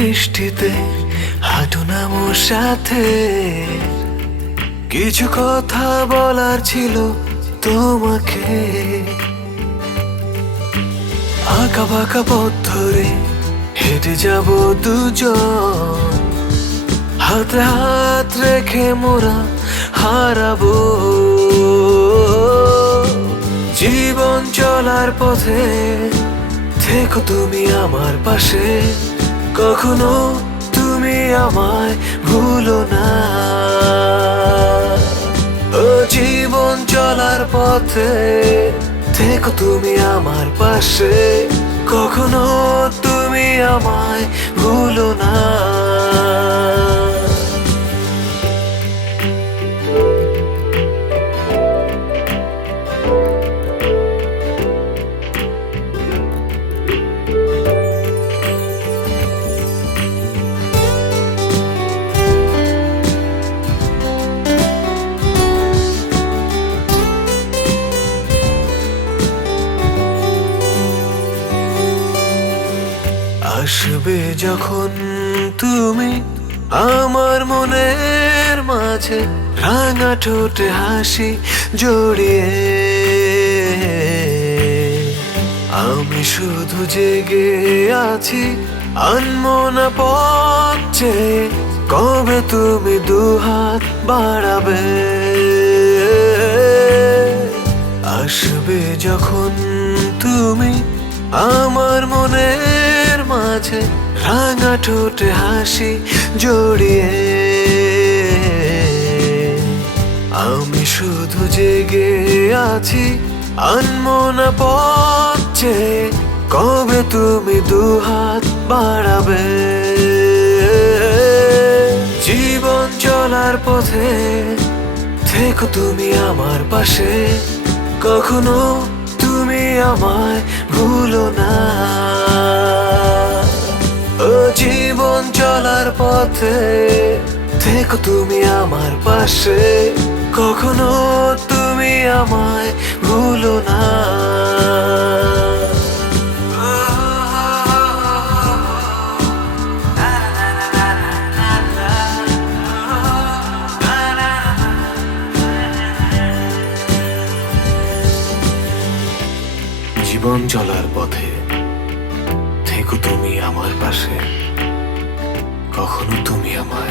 বৃষ্টিতে হাঁটু নামোর সাথে, কিছু কথা বলার ছিল তোমাকে। আঁকা বাঁকা পথ ধরে হেঁটে যাব দুজন, হাতে হাত রেখে মোরা হারাবো। জীবন চলার পথে থেকো তুমি আমার পাশে, কখনো তুমি আমায় ভুলো না। ও জীবন চলার পথে থেকো তুমি আমার পাশে, কখনো তুমি আমায় ভুলো না। আসবে যখন তুমি আমার মনের মাঝে, রাঙা ঠোঁটে হাসি জড়িয়ে, আমি শুধু জেগে আছি আনমনা পথে, কবে তুমি দুহাত বাড়াবে। আসবে যখন তুমি আমার মনের মাঝে, রাঙা ঠোঁটে হাসি জড়িয়ে, আমি শুধু জেগে আছি আনমনা পথে, কবে তুমি দুহাত বাড়াবে। জীবন চলার পথে থেকো তুমি আমার পাশে, কখনো তুমি আমায় ভুলো না। ও জীবন চলার পথে থেকো তুমি আমার পাশে, কখনো তুমি আমায় ভুলো না। জীবন চলার পথে থেকো তুমি আমার পাশে, কখনো তুমি আমায়